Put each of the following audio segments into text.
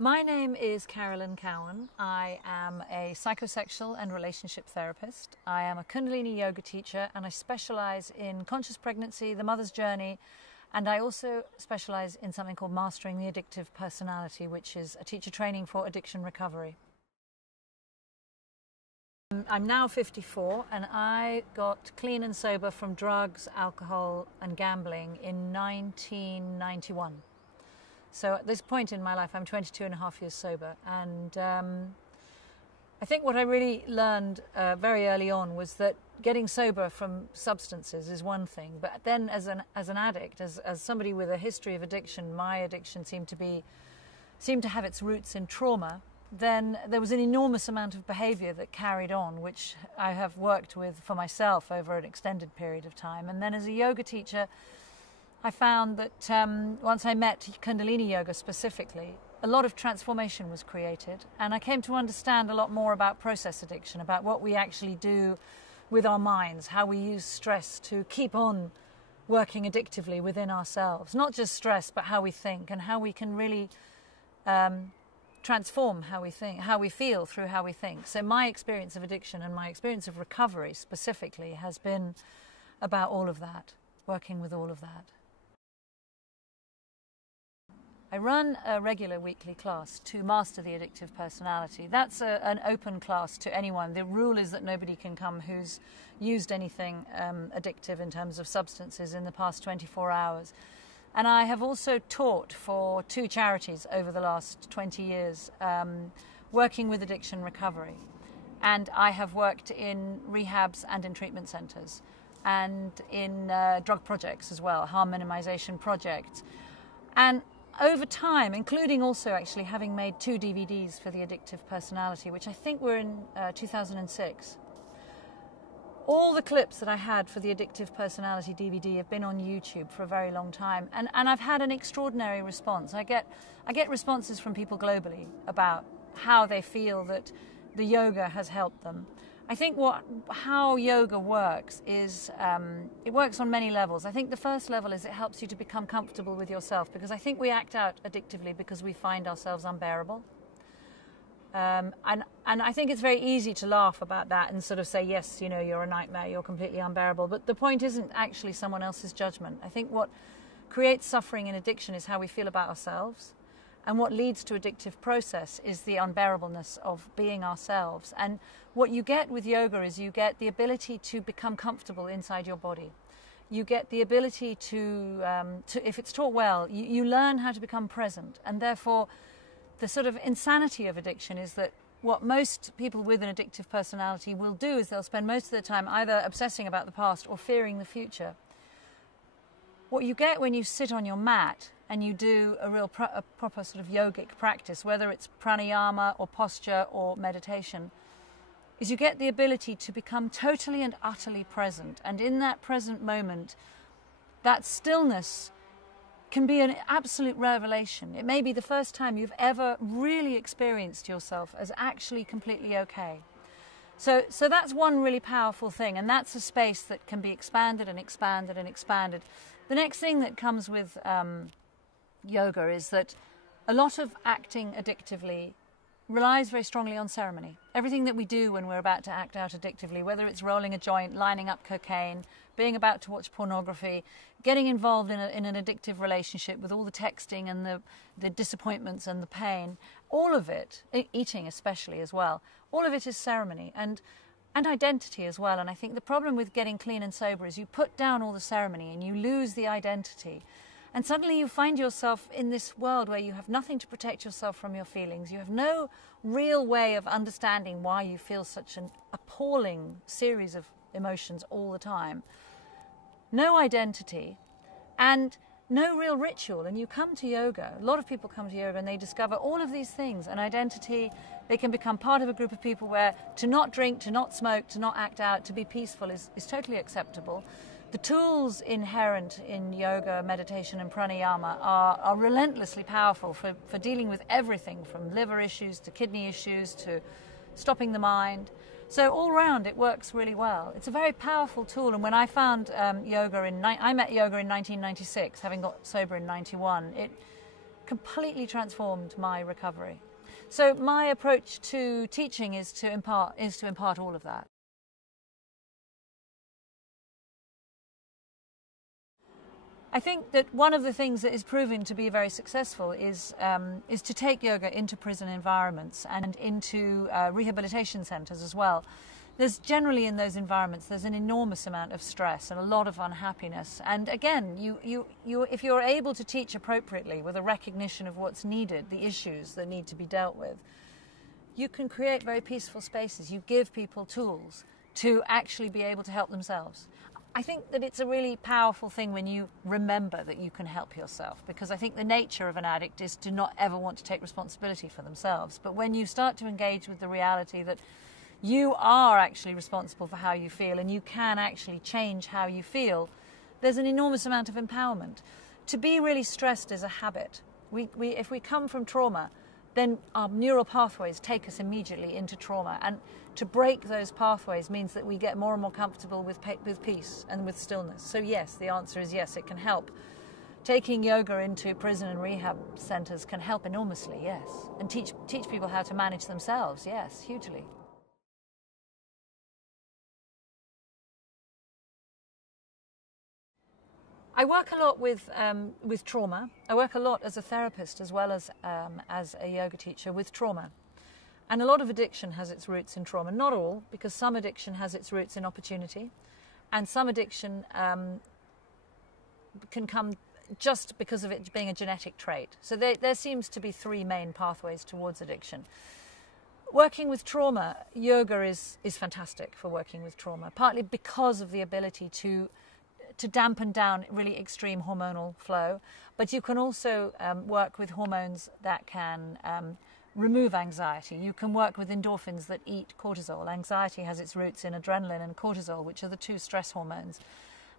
My name is Carolyn Cowan. I am a psychosexual and relationship therapist. I am a Kundalini yoga teacher and I specialize in conscious pregnancy, the mother's journey, and I also specialize in something called mastering the addictive personality, which is a teacher training for addiction recovery. I'm now 54 and I got clean and sober from drugs, alcohol and gambling in 1991. So at this point in my life, I'm 22 and a half years sober. And I think what I really learned very early on was that getting sober from substances is one thing. But then as an addict, as somebody with a history of addiction, my addiction seemed to have its roots in trauma. Then there was an enormous amount of behavior that carried on, which I have worked with for myself over an extended period of time. And then as a yoga teacher, I found that once I met Kundalini yoga specifically, a lot of transformation was created, and I came to understand a lot more about process addiction, about what we actually do with our minds, how we use stress to keep on working addictively within ourselves. Not just stress, but how we think, and how we can really transform how we think, how we feel through how we think. So my experience of addiction and my experience of recovery specifically has been about all of that, working with all of that. I run a regular weekly class to master the addictive personality. That's an open class to anyone. The rule is that nobody can come who's used anything addictive in terms of substances in the past 24 hours. And I have also taught for 2 charities over the last 20 years, working with addiction recovery. And I have worked in rehabs and in treatment centres and in drug projects as well, harm minimization projects. And over time, including also actually having made 2 DVDs for the addictive personality, which I think were in 2006. All the clips that I had for the addictive personality DVD have been on YouTube for a very long time, and I've had an extraordinary response. I get responses from people globally about how they feel that the yoga has helped them. I think how yoga works is, it works on many levels. I think the first level is it helps you to become comfortable with yourself, because I think we act out addictively because we find ourselves unbearable. And I think it's very easy to laugh about that and sort of say, yes, you know, you're a nightmare, you're completely unbearable. But the point isn't actually someone else's judgment. I think what creates suffering in addiction is how we feel about ourselves. And what leads to addictive process is the unbearableness of being ourselves. And what you get with yoga is you get the ability to become comfortable inside your body. You get the ability to if it's taught well, you learn how to become present. And therefore, the sort of insanity of addiction is that what most people with an addictive personality will do is they'll spend most of their time either obsessing about the past or fearing the future. What you get when you sit on your mat and you do a proper sort of yogic practice, whether it's pranayama or posture or meditation, is you get the ability to become totally and utterly present. And in that present moment, that stillness can be an absolute revelation. It may be the first time you've ever really experienced yourself as actually completely okay. So that's one really powerful thing, and that's a space that can be expanded and expanded and expanded. The next thing that comes with yoga is that a lot of acting addictively relies very strongly on ceremony. Everything that we do when we're about to act out addictively, whether it's rolling a joint, lining up cocaine, being about to watch pornography, getting involved in an addictive relationship with all the texting and the disappointments and the pain, all of it, eating especially as well, all of it is ceremony and identity as well. And I think the problem with getting clean and sober is you put down all the ceremony and you lose the identity. And suddenly you find yourself in this world where you have nothing to protect yourself from your feelings. You have no real way of understanding why you feel such an appalling series of emotions all the time. No identity and no real ritual. And you come to yoga, a lot of people come to yoga and they discover all of these things. An identity, they can become part of a group of people where to not drink, to not smoke, to not act out, to be peaceful is totally acceptable. The tools inherent in yoga, meditation and pranayama are relentlessly powerful for dealing with everything from liver issues to kidney issues to stopping the mind. So all round it works really well. It's a very powerful tool, and when I found yoga I met yoga in 1996, having got sober in 91, completely transformed my recovery. So my approach to teaching is to impart all of that. I think that one of the things that is proving to be very successful is to take yoga into prison environments and into rehabilitation centres as well. There's generally in those environments there's an enormous amount of stress and a lot of unhappiness. And again, if you're able to teach appropriately with a recognition of what's needed, the issues that need to be dealt with, you can create very peaceful spaces. You give people tools to actually be able to help themselves. I think that it's a really powerful thing when you remember that you can help yourself, because I think the nature of an addict is to not ever want to take responsibility for themselves. But when you start to engage with the reality that you are actually responsible for how you feel and you can actually change how you feel, there's an enormous amount of empowerment. To be really stressed is a habit. If we come from trauma, then our neural pathways take us immediately into trauma. And to break those pathways means that we get more and more comfortable with peace and with stillness. So yes, the answer is yes, it can help. Taking yoga into prison and rehab centres can help enormously, yes. And teach people how to manage themselves, yes, hugely. I work a lot with trauma. I work a lot as a therapist as well as a yoga teacher with trauma. And a lot of addiction has its roots in trauma. Not all, because some addiction has its roots in opportunity. And some addiction can come just because of it being a genetic trait. So there seems to be three main pathways towards addiction. Working with trauma, yoga is fantastic for working with trauma, partly because of the ability to dampen down really extreme hormonal flow, but you can also work with hormones that can remove anxiety. You can work with endorphins that eat cortisol. Anxiety has its roots in adrenaline and cortisol, which are the two stress hormones.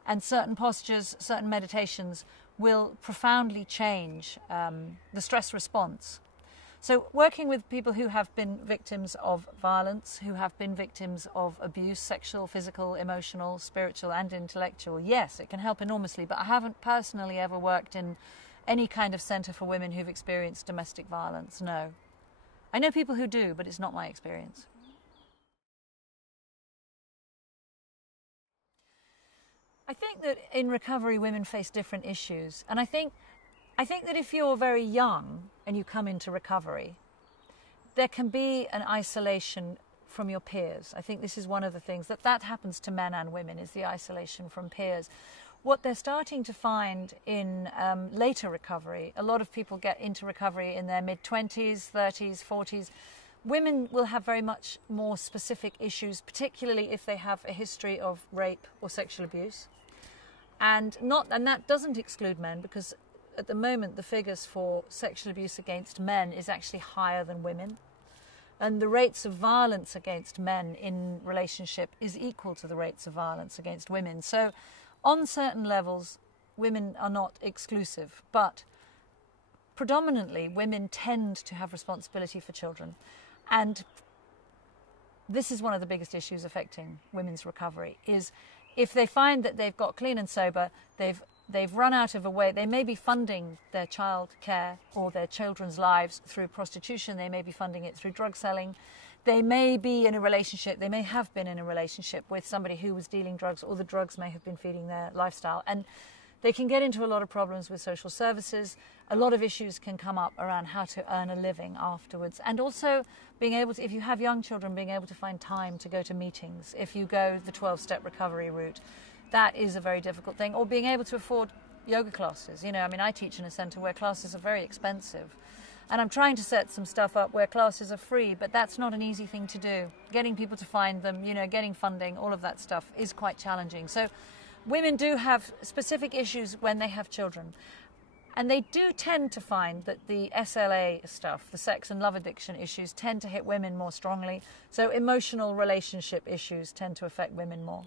And certain postures, certain meditations will profoundly change the stress response. So working with people who have been victims of violence, who have been victims of abuse, sexual, physical, emotional, spiritual and intellectual, yes, it can help enormously, but I haven't personally ever worked in any kind of centre for women who've experienced domestic violence, no. I know people who do, but it's not my experience. I think that in recovery women face different issues, and I think that if you're very young and you come into recovery, there can be an isolation from your peers. I think this is one of the things that happens to men and women, is the isolation from peers. What they're starting to find in later recovery, a lot of people get into recovery in their mid-20s, 30s, 40s. Women will have very much more specific issues, particularly if they have a history of rape or sexual abuse. And that doesn't exclude men, because at the moment the figures for sexual abuse against men is actually higher than women. And the rates of violence against men in relationship is equal to the rates of violence against women. So on certain levels, women are not exclusive, but predominantly women tend to have responsibility for children. And this is one of the biggest issues affecting women's recovery, is if they find that they've got clean and sober, they've run out of a way, they may be funding their child care or their children's lives through prostitution, they may be funding it through drug selling, they may be in a relationship, they may have been in a relationship with somebody who was dealing drugs, or the drugs may have been feeding their lifestyle. And they can get into a lot of problems with social services. A lot of issues can come up around how to earn a living afterwards. And also being able to, if you have young children, being able to find time to go to meetings. If you go the 12-step recovery route, that is a very difficult thing. Or being able to afford yoga classes. You know, I mean, I teach in a centre where classes are very expensive. And I'm trying to set some stuff up where classes are free, but that's not an easy thing to do. Getting people to find them, you know, getting funding, all of that stuff is quite challenging. So women do have specific issues when they have children. And they do tend to find that the SLA stuff, the sex and love addiction issues, tend to hit women more strongly. So emotional relationship issues tend to affect women more.